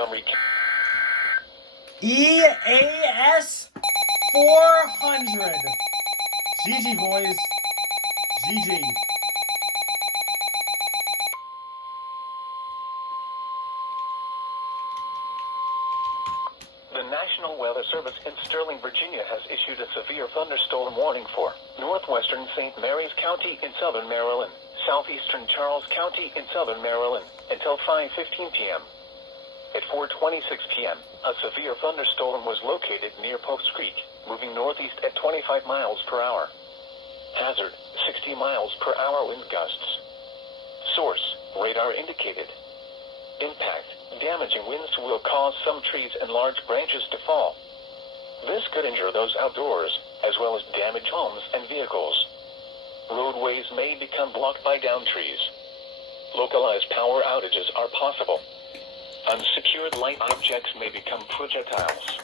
Montgomery. EAS 400. GG, boys. GG. The National Weather Service in Sterling, Virginia has issued a severe thunderstorm warning for northwestern St. Mary's County in southern Maryland, southeastern Charles County in southern Maryland, until 5:15 p.m. At 4:26 p.m., a severe thunderstorm was located near Post Creek, moving northeast at 25 miles per hour. Hazard, 60 miles per hour wind gusts. Source, radar indicated. Impact, damaging winds will cause some trees and large branches to fall. This could injure those outdoors, as well as damage homes and vehicles. Roadways may become blocked by downed trees. Localized power outages are possible. Unsecured light objects may become projectiles.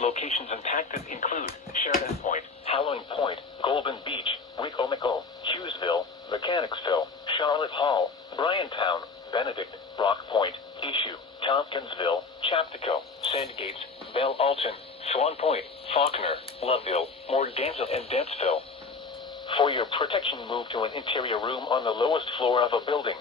Locations impacted include Sheridan Point, Howling Point, Golden Beach, Wicomico, Hughesville, Mechanicsville, Charlotte Hall, Bryantown, Benedict, Rock Point, Issue, Tompkinsville, Chaptico, Sandgates, Belle Alton, Swan Point, Faulkner, Loveville, Morganza, and Dentsville. For your protection, move to an interior room on the lowest floor of a building.